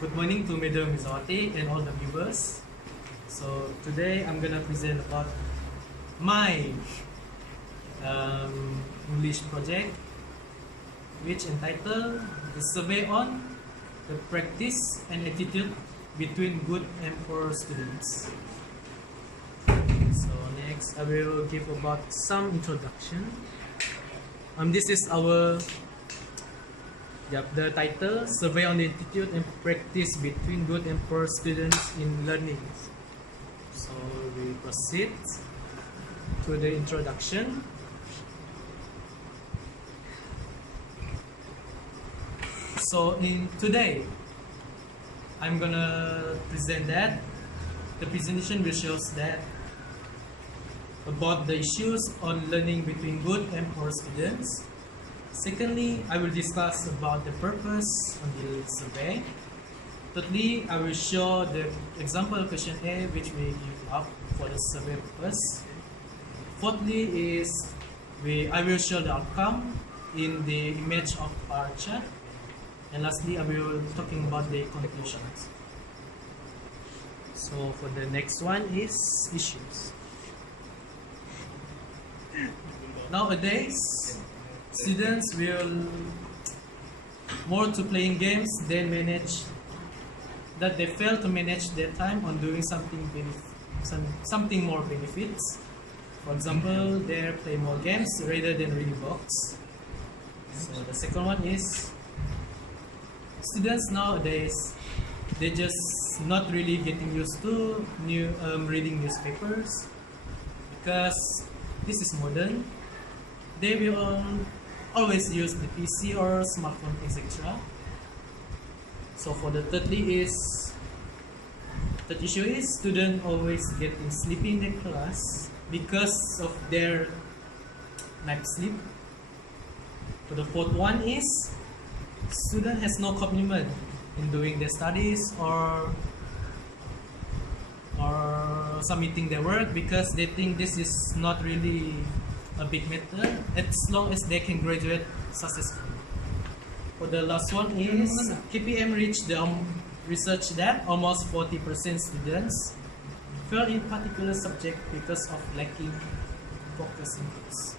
Good morning to Madam Mizawati and all the viewers. So today I'm gonna present about my English project, which entitled "The Survey on the Practice and Attitude Between Good and Poor Students." So next, I will give about some introduction. This is our the title, Survey on the Attitude and Practice Between Good and Poor Students in Learning. So we proceed to the introduction. So today, I'm gonna present that. The presentation will show that about the issues on learning between good and poor students. Secondly, I will discuss about the purpose of the survey. Thirdly, I will show the example question A, which we give up for the survey purpose. Fourthly I will show the outcome in the image of bar chart. And lastly, I will talking about the conclusions. So for the next one is issues. Nowadays, students will more to playing games than they fail to manage their time on doing something more benefits. For example, they play more games rather than reading books. So the second one is students nowadays, they just not really getting used to reading newspapers because this is modern. They will always use the PC or smartphone, etc. So for the third issue is students always getting sleepy in their class because of their night sleep. For the fourth one is student has no commitment in doing their studies or submitting their work because they think this is not really a big matter as long as they can graduate successfully. For the last one is KPM reached the research that almost 40% students fail in particular subject because of lacking focus in class.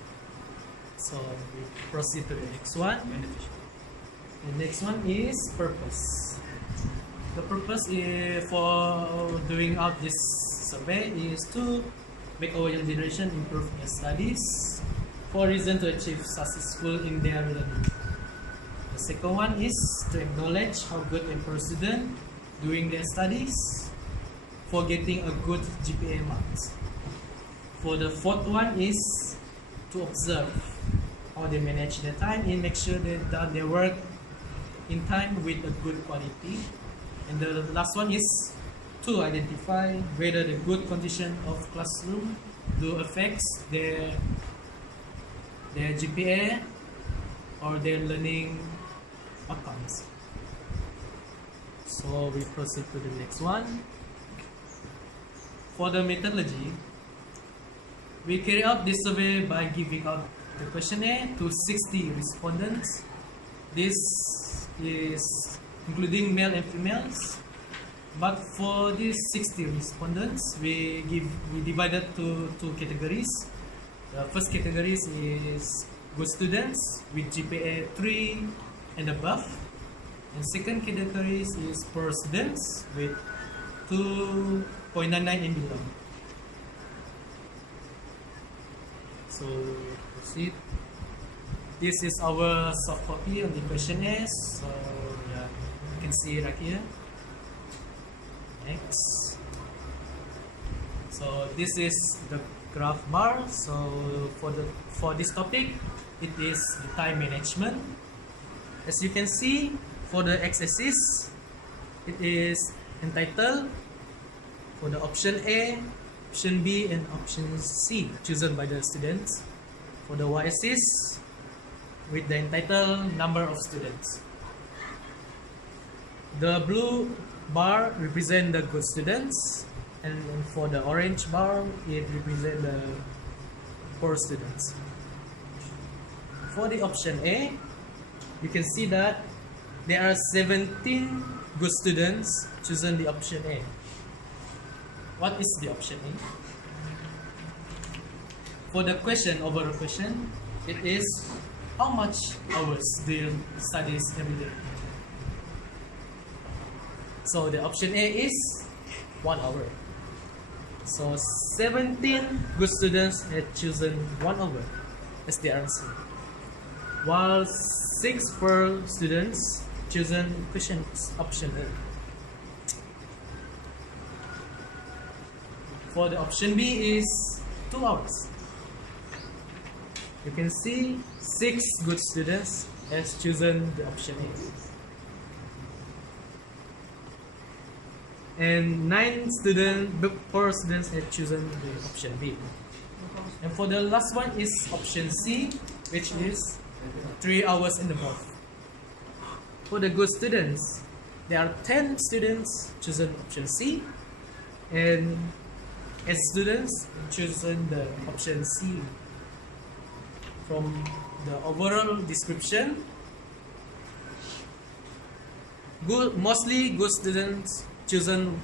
So we proceed to the next one. The next one is purpose. The purpose for doing out this survey is to make our young generation improve their studies for a reason to achieve successful in their learning. The second one is to acknowledge how good and poor student doing their studies for getting a good GPA marks. For the fourth one is to observe how they manage their time and make sure they done their work in time with a good quality. And the last one is to identify whether the good condition of classroom do affects their GPA or their learning outcomes. So we proceed to the next one. For the methodology, we carry out this survey by giving out the questionnaire to 60 respondents. This is including male and females. But for these 60 respondents, we divided to two categories. The first category is good students with GPA 3 and above. And second category is poor students with 2.99 and below. So proceed. This is our soft copy of the questionnaire. So yeah, you can see it right here. Next. So this is the graph bar. So for this topic, it is the time management. As you can see, for the x-axis, it is entitled for the option A, option B, and option C chosen by the students. For the y-axis, with the entitled number of students. The blue bar represent the good students, and for the orange bar it represent the poor students. For the option A, you can see that there are 17 good students chosen the option A. What is the option A? For the question, overall question, it is how much hours do you study every day? So the option A is 1 hour. So 17 good students had chosen 1 hour as the answer, while 6 poor students chosen question option A. For the option B is 2 hours. You can see 6 good students has chosen the option A, and 9 poor students have chosen the option B. And for the last one is option C, which is 3 hours in the month. For the good students, there are 10 students chosen option C, and 8 students chosen the option C. From the overall description, mostly good students chosen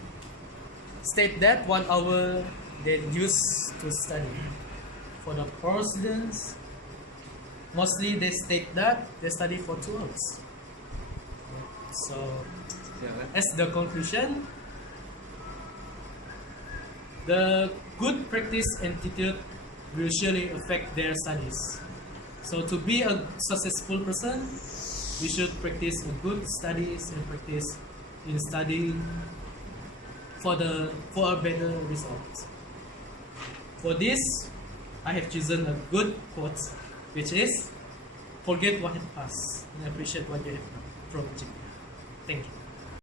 state that 1 hour they use to study. For the poor students, mostly they state that they study for 2 hours. So, as the conclusion, the good practice attitude will surely affect their studies. So to be a successful person, we should practice good studies and practice in studying for a better result. For this, I have chosen a good quote, which is, forget what had passed and appreciate what you have from GPA. Thank you.